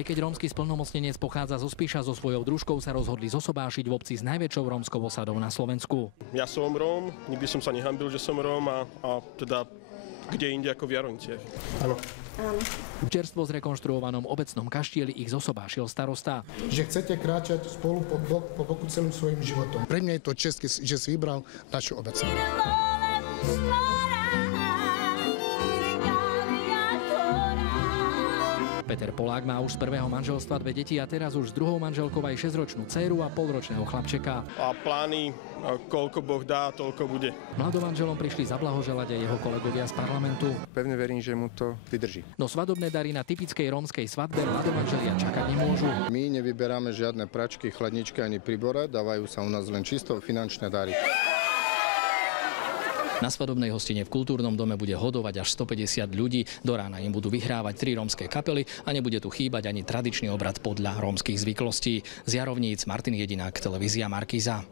Aj keď rómsky splnomocnenec pochádza zo Spiša, so svojou družkou sa rozhodli zosobášiť v obci s najväčšou rómskou osadou na Slovensku. Ja som Róm, nikdy som sa nehanbil, že som Róm a teda kde inde ako v Jaronciach. Áno. V čerstvo zrekonštruovanom obecnom kaštieli ich zosobášil starosta. Že chcete kráčať spolu po boku celým svojim životom. Pre mňa je to čest, že si vybral našu obec. Peter Polák má už z prvého manželstva 2 deti a teraz už s druhou manželkou aj 6-ročnú dcéru a polročného chlapčeka. A plány, koľko Boh dá, toľko bude. Mladomanželom prišli zablahoželať aj jeho kolegovia z parlamentu. Pevne verím, že mu to vydrží. No svadobné dary na typickej rómskej svadbe mladomanželia čakať nemôžu. My nevyberáme žiadne pračky, chladničky ani príbore, dávajú sa u nás len čisto finančné dary. Na svadobnej hostine v Kultúrnom dome bude hodovať až 150 ľudí. Do rána im budú vyhrávať 3 rómske kapely a nebude tu chýbať ani tradičný obrad podľa rómskych zvyklostí. Z Jarovníc Martin Jedinák, televízia Markíza.